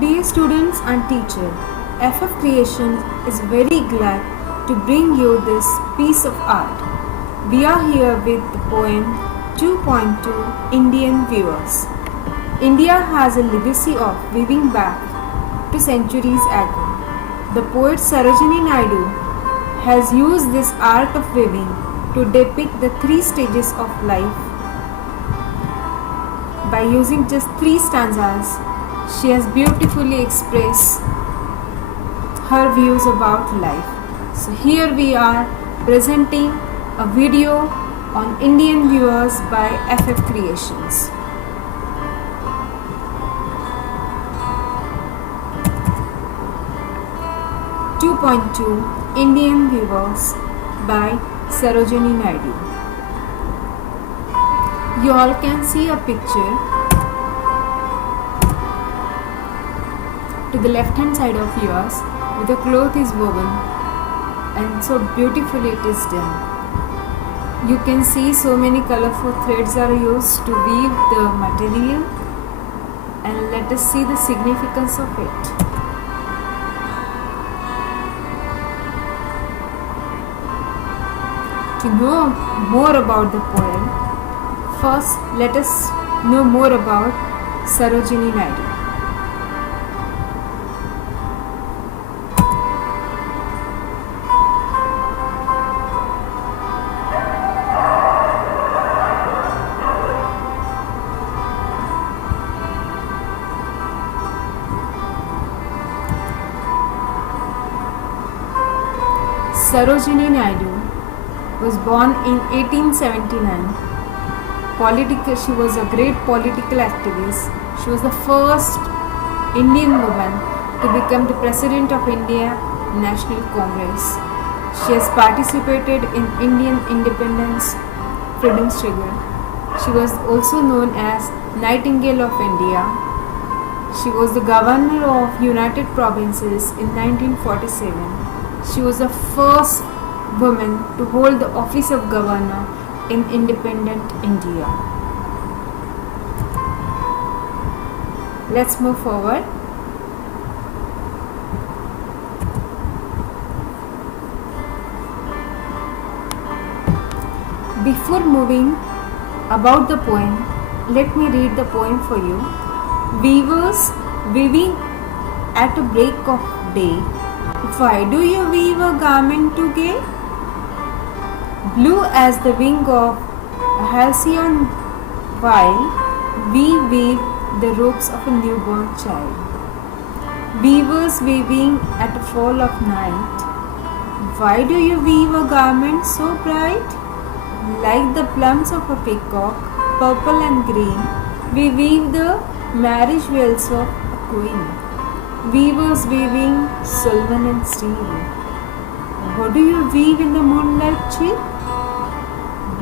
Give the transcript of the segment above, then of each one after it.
Dear students and teacher, FF Creation is very glad to bring you this piece of art. We are here with the poem 2.2 Indian Viewers. India has a legacy of weaving back to centuries ago. The poet Sarojini Naidu has used this art of weaving to depict the three stages of life. By using just 3 stanzas, she has beautifully expressed her views about life. So here we are presenting a video on Indian Viewers by FF Creations. (2.2) Indian Viewers by Sarojini Naidu. You all can see a picture to the left hand side of yours where the cloth is woven and so beautifully it is done. You can see so many colorful threads are used to weave the material, and let us see the significance of it. To know more about the poem, first let us know more about Sarojini Naidu. Sarojini Naidu was born in 1879. She was a great political activist. She was the first Indian woman to become the President of India National Congress. She has participated in Indian independence freedom struggle. She was also known as Nightingale of India. She was the governor of United Provinces in 1947. She was the first woman to hold the office of governor in independent India. Let's move forward. Before moving about the poem, let me read the poem for you. Weavers weaving at a break of day, why do you weave a garment to gay? Blue as the wing of a halcyon, while we weave the robes of a newborn child. Weavers weaving at the fall of night, why do you weave a garment so bright? Like the plumes of a peacock, purple and green, we weave the marriage veils of a queen. Weavers weaving silver and steel, what do you weave in the moonlight chill?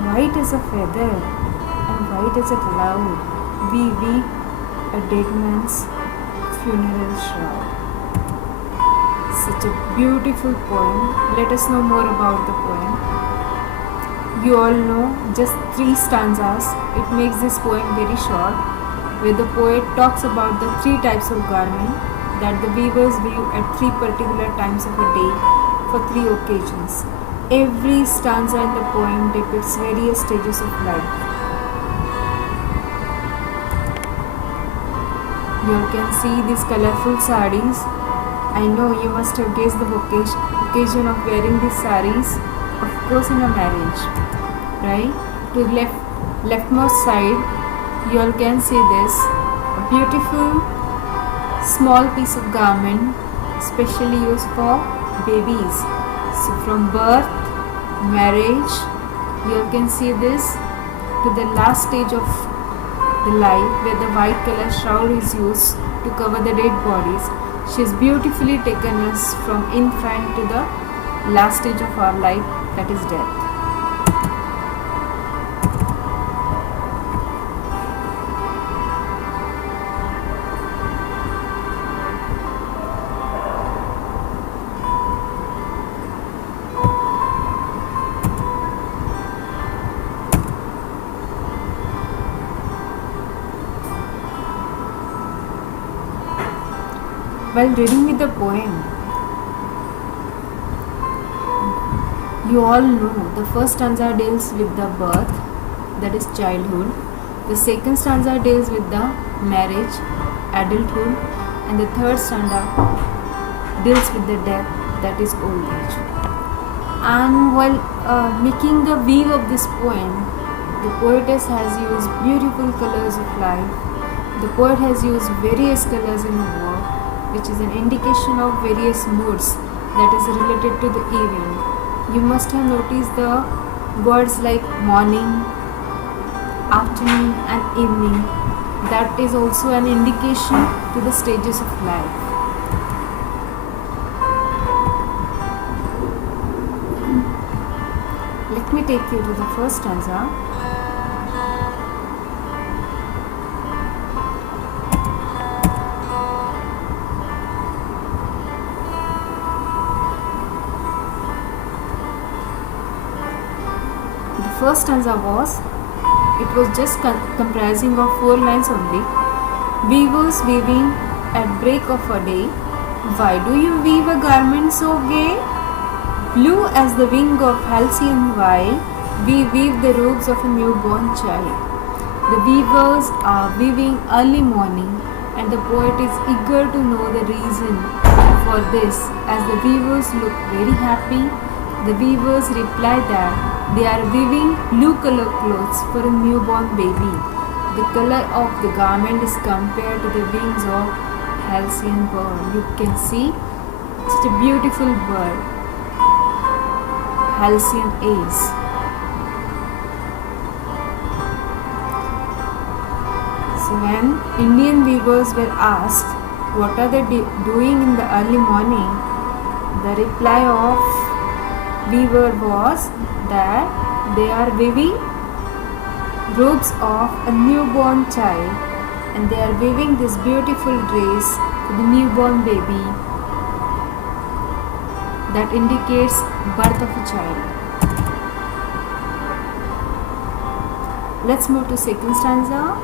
White as a feather and white as a cloud, we weave a dead man's funeral shroud. Such a beautiful poem. Let us know more about the poem. You all know just 3 stanzas. It makes this poem very short, where the poet talks about the 3 types of garment that the weavers weave at 3 particular times of a day for 3 occasions. Every stanza in the poem depicts various stages of life. You can see these colorful sarees. I know you must have guessed the occasion of wearing these sarees, of course in a marriage, right? To the leftmost side, you all can see this, a beautiful small piece of garment specially used for babies. So from birth, marriage, you can see this, to the last stage of the life where the white color shroud is used to cover the dead bodies. She has beautifully taken us from infant to the last stage of our life, that is death. while reading with the poem. You all know the first stanza deals with the birth, that is childhood. The second stanza deals with the marriage, adulthood, and the third stanza deals with the death, that is old age. And while making the weave of this poem, the poetess has used beautiful colors of life. The poet has used various colors in the work, which is an indication of various moods that is related to the event. You must have noticed the words like morning, afternoon and evening. That is also an indication to the stages of life. Let me take you to the first stanza. The first stanza was just comprising of 4 lines only. Weavers weaving at break of a day. Why do you weave a garment so gay? Blue as the wing of halcyon while we weave the robes of a newborn child. The weavers are weaving early morning, and the poet is eager to know the reason for this. As the weavers look very happy, the weavers reply that they are weaving blue color clothes for a newborn baby. The color of the garment is compared to the wings of halcyon bird. You can see such a beautiful bird, halcyon ace. So when Indian weavers were asked what are they doing in the early morning, the reply of weaver was that they are weaving robes of a newborn child, and they are weaving this beautiful dress for the newborn baby that indicates birth of a child. Let's move to second stanza.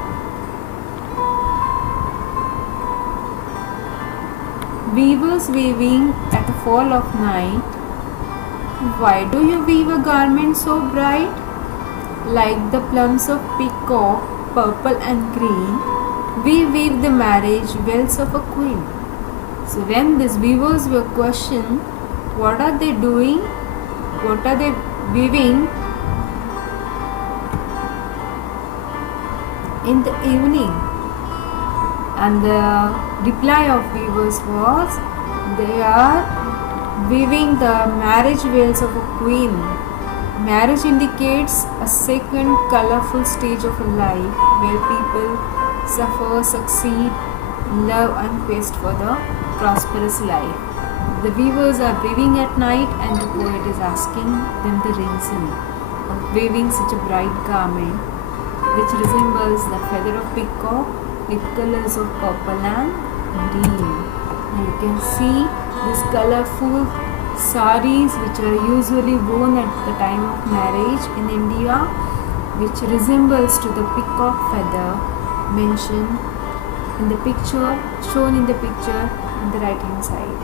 Weavers weaving at the fall of night. Why do you weave a garment so bright? Like the plums of peacock, purple and green, we weave the marriage veils of a queen. So when these weavers were questioned, what are they doing? What are they weaving in the evening? And the reply of weavers was, they are weaving the marriage veils of a queen. Marriage indicates a second colorful stage of a life where people suffer, succeed, love and quest for the prosperous life. The weavers are weaving at night, and the poet is asking them the reason of weaving such a bright garment which resembles the feather of peacock with colors of purple and green. And you can see these colorful saris which are usually worn at the time of marriage in India, which resembles to the peacock feather mentioned in the picture, shown in the picture on the right hand side.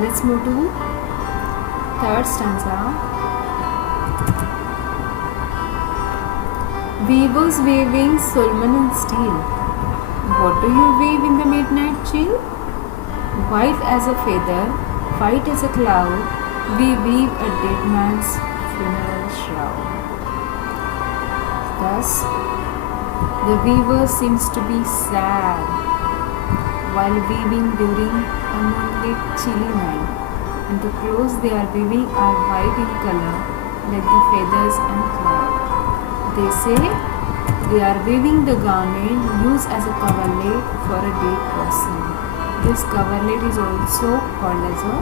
Let's move to third stanza. Weavers weaving Solomon and steel. What do you weave in the midnight chill? White as a feather, white as a cloud, we weave a dead man's funeral shroud. Thus, the weaver seems to be sad while weaving during a moonlit chilly night, and the clothes they are weaving are white in color like the feathers and cloud. They say they are weaving the garment used as a coverlet for a dead person. This coverlet is also called as a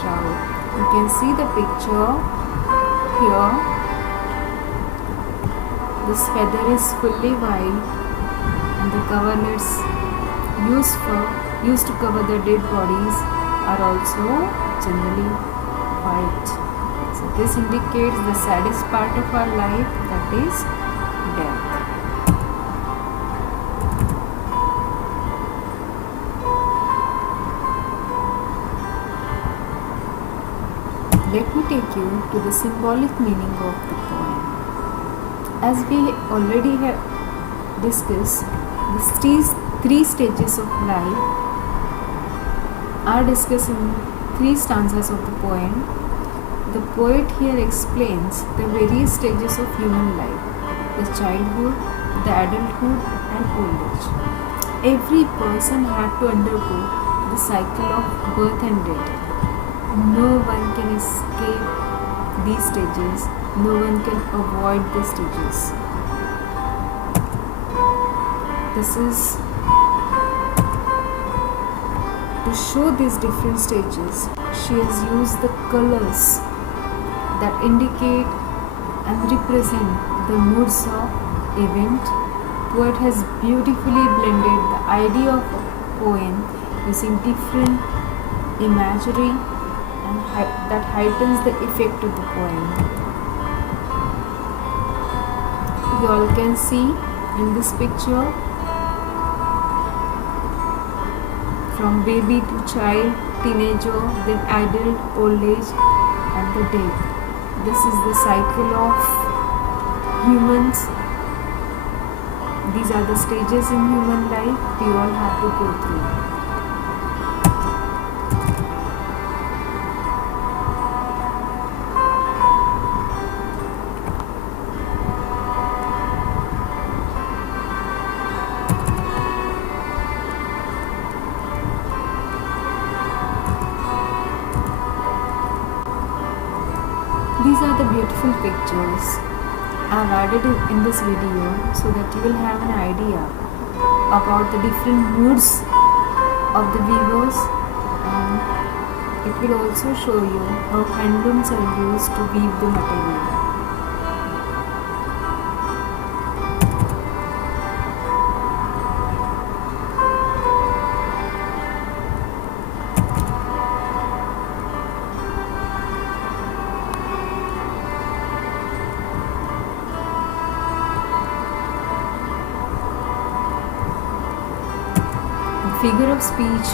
shroud. You can see the picture here. This feather is fully white, and the coverlets used to cover the dead bodies are also generally white. So this indicates the saddest part of our life, that is death. let me take you to the symbolic meaning of the poem. As we already have discussed, the three stages of life are discussed in 3 stanzas of the poem. The poet here explains the various stages of human life: the childhood, the adulthood, and old age. Every person had to undergo the cycle of birth and death. No one can escape these stages, no one can avoid these stages. This is to show these different stages. She has used the colors that indicate and represent the moods of event. Poet has beautifully blended the idea of a poem using different imagery and that heightens the effect of the poem. You all can see in this picture from baby to child, teenager, then adult, old age, and the death. This is the cycle of humans. These are the stages in human life we all have to go through. These are the beautiful pictures I have added in this video so that you will have an idea about the different moods of the weavers, and it will also show you how handlooms are used to weave the material. Figure of speech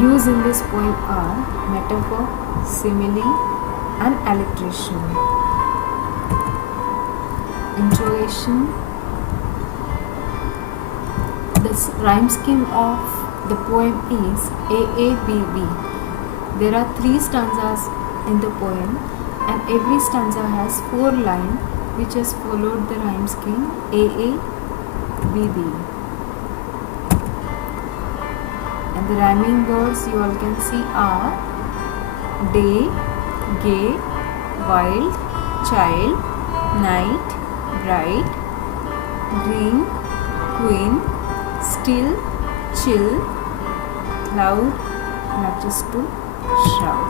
used in this poem are metaphor, simile, and alliteration. Introduction. The rhyme scheme of the poem is AABB. There are 3 stanzas in the poem, and every stanza has 4 lines which has followed the rhyme scheme AABB. And the rhyming words you all can see are day, gay, wild, child, night, bright, green, queen, still, chill, cloud, matches to shroud.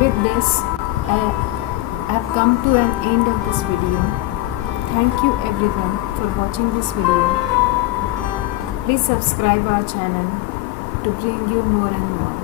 With this, I have come to an end of this video. Thank you everyone for watching this video. Please subscribe our channel to bring you more and more.